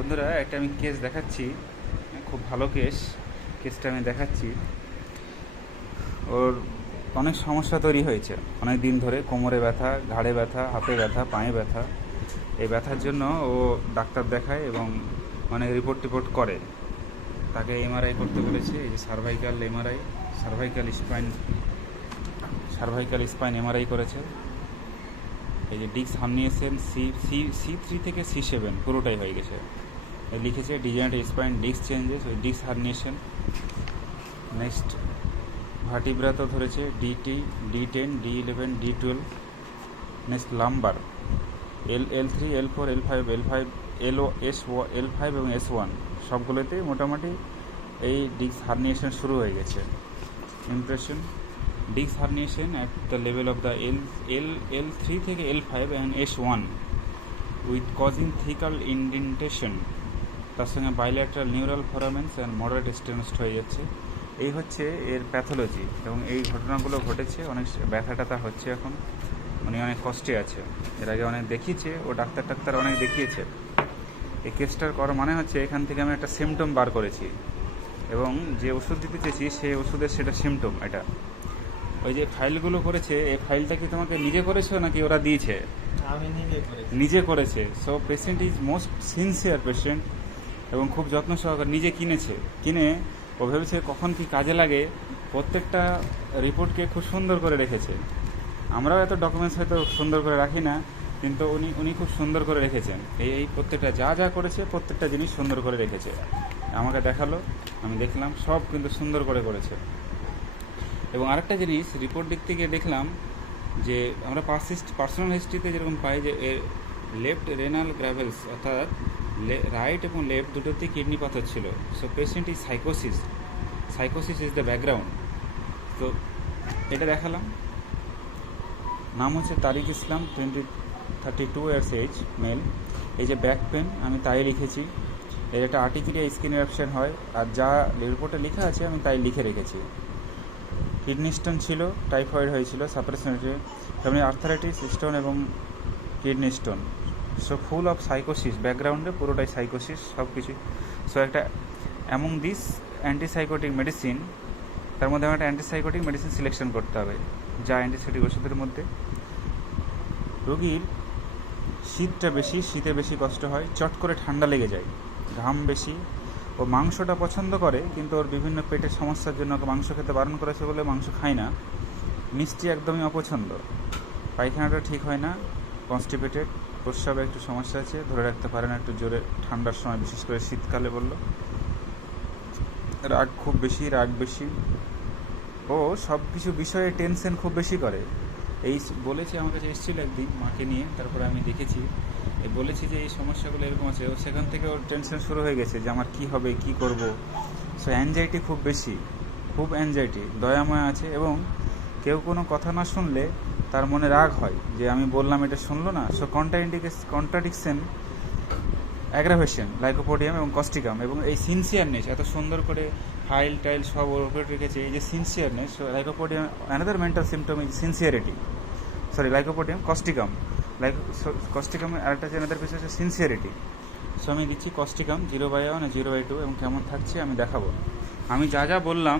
বন্ধুরা, একটা আমি কেস দেখাচ্ছি, খুব ভালো কেসটা আমি দেখাচ্ছি। ওর অনেক সমস্যা তৈরি হয়েছে অনেক দিন ধরে, কোমরে ব্যথা, ঘাড়ে ব্যথা, হাতে ব্যথা, পায়ে ব্যথা। এই ব্যথার জন্য ও ডাক্তার দেখায় এবং অনেক রিপোর্ট করে। তাকে এমআরআই করতে বলেছে, এই যে সার্ভাইকাল স্পাইন এমআরআই করেছে। এই যে ডিস্ক হার্নিয়েশন সি3 থেকে C7 পুরোটাই হয়ে গেছে। লিখেছে ডিজেনারেটিভ স্পাইন ডিস্ক চেঞ্জেস ওই ডিস্ক হার্নিয়েশন। নেক্সট ভার্টিব্রা তো ধরেছে D10, D11, D12। Next lumber L3, L4, L5, L5 এবং S1 সবগুলোতে মোটামুটি এই ডিস্ক হার্নিয়েশন শুরু হয়ে গেছে। Impression disc herniation at the level of the L3 থেকে L5 and S1 with causing thecal indentation. তার সঙ্গে bilateral neural foramens and moderate stenosis হয়ে যাচ্ছে। এই হচ্ছে এর প্যাথোলজি এবং এই ঘটনাগুলো ঘটেছে। অনেক ব্যথা ট্যাথা হচ্ছে এখন, উনি অনেক কষ্টে আছে। এর আগে অনেক দেখিয়েছে, ও ডাক্তার অনেক দেখিয়েছে। এই কেসটার করা মানে হচ্ছে এখান থেকে আমি একটা সিমটম বার করেছি এবং যে ওষুধ দিতে চেয়েছি সেই ওষুধের সেটা সিমটম। এটা ওই যে ফাইলগুলো করেছে, এই ফাইলটা কি তোমাকে নিজে করেছো নাকি ওরা দিয়েছে? আমি নিজে করেছে। So patient is most sincere patient এবং খুব যত্ন সহকারে নিজে কিনে ও ভেবেছে কখন কি কাজে লাগে। প্রত্যেকটা রিপোর্টকে খুব সুন্দর করে রেখেছে। আমরাও এত ডকুমেন্টস হয়তো সুন্দর করে রাখি না, কিন্তু উনি খুব সুন্দর করে রেখেছেন। এই প্রত্যেকটা যা করেছে প্রত্যেকটা জিনিস সুন্দর করে রেখেছে। আমাকে দেখালো, আমি দেখলাম, সব কিন্তু সুন্দর করে করেছে। এবং আরেকটা জিনিস রিপোর্ট দিক থেকে দেখলাম যে আমরা পার্সোনাল হিস্ট্রিতে যেরকম পাই যে লেফট রেনাল গ্র্যাভেলস অর্থাৎ রাইট এবং লেফট দুটোতেই কিডনি পাথর ছিল। So patient is sycosis is the background. তো এটা দেখালাম। নাম হচ্ছে Tariq Islam, 32 years age, male. এই যে ব্যাক পেন আমি তাই লিখেছি। এর একটা আর্টিকুলিয়া স্কিন এরাপশন হয়, আর যা রিপোর্টে লেখা আছে আমি তাই লিখে রেখেছি। কিডনি স্টোন ছিল, টাইফয়েড হয়েছিল, সাপ্রেশনেটে, তেমনি আর্থারাইটিস, স্টোন এবং kidney stone. So full of sycosis, ব্যাকগ্রাউন্ডে পুরোটাই সাইকোসিস সব কিছু। সো একটা অ্যামং দিস অ্যান্টিসাইকোটিক মেডিসিন, তার মধ্যে আমার একটা অ্যান্টিসাইকোটিক মেডিসিন সিলেকশন করতে হবে। যা অ্যান্টিসাইকোটিক ওষুধের মধ্যে রোগীর শীতে বেশি কষ্ট হয়, চট করে ঠান্ডা লেগে যায়, ঘাম বেশি। ও মাংসটা পছন্দ করে, কিন্তু ওর বিভিন্ন পেটের সমস্যার জন্য ওকে মাংস খেতে বারণ করেছে বলে মাংস খায় না। মিষ্টি একদমই অপছন্দ। পায়খানাটা ঠিক হয় না, কনস্টিপেটেড, প্রস্রাবে একটু সমস্যা আছে, ধরে রাখতে পারে না একটু জোরে ঠান্ডার সময়, বিশেষ করে শীতকালে। বলল রাগ বেশি। ও সব কিছু বিষয়ে টেনশন খুব বেশি করে। এই বলেছে, আমার কাছে এসেছিল একদিন মাকে নিয়ে, তারপরে আমি দেখেছি, বলেছি যে এই সমস্যাগুলো এরকম আছে। ও সেখান থেকে ওর টেনশন শুরু হয়ে গেছে যে আমার কি হবে, কি করব। সো অ্যাংজাইটি খুব বেশি, খুব অ্যাংজাইটি। দয়াময় আছে এবং কেউ কোনো কথা না শুনলে তার মনে রাগ হয় যে আমি বললাম এটা শুনলো না। সো কন্ট্রাডিকশন, অ্যাগ্রাভেশন, লাইকোপোডিয়াম এবং কস্টিকাম। এবং এই সিনসিয়ারনেস, এত সুন্দর করে ফাইল টাইল সব ওর উপরে রেখেছে, এই যে sincereness. Lycopodium another mental symptom is sincerity. Lycopodium, কস্টিকামের আরেকটা যে অ্যানাদার কিছু হচ্ছে সিনসিয়ারিটি। সো আমি দিচ্ছি কস্টিকাম 0/1 আর 0/2 এবং কেমন থাকছে আমি দেখাবো। আমি যা বললাম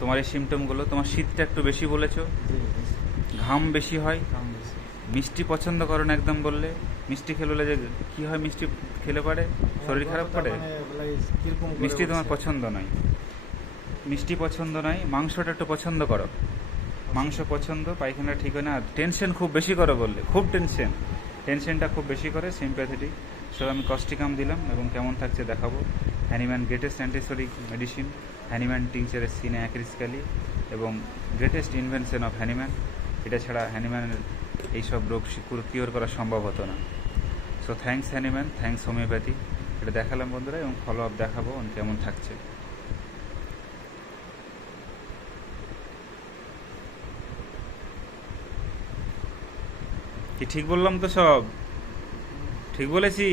তোমার এই সিমটমগুলো, তোমার শীতটা একটু বেশি বলেছো, ঘাম বেশি হয়, মিষ্টি পছন্দ করো না একদম বললে। মিষ্টি খেলে যে কী হয়, মিষ্টি খেলে পারে শরীর খারাপ করে। মিষ্টি তোমার পছন্দ নয়, মাংসটা একটু পছন্দ করো, মাংস পছন্দ, পায়খানা ঠিক হয় না। আর টেনশন খুব বেশি করো বললে, খুব টেনশনটা খুব বেশি করে, সিম্প্যাথেটিক। সো আমি কস্টিকাম দিলাম এবং কেমন থাকছে দেখাবো। Hahnemann greatest antisoric medicine, Hahnemann টিংচারের সিনে অ্যাক্রিসক্যালি এবং গ্রেটেস্ট ইনভেনশন অফ হ্যানিম্যান। এটা ছাড়া হ্যানিম্যানের এইসব রোগ কিওর করা সম্ভব হতো না। So thanks Hahnemann, thanks homeopathy. এটা দেখালাম বন্ধুরা এবং ফলো আপ দেখাবো কেমন থাকছে। কি ঠিক বললাম তো? সব ঠিক বলেছি?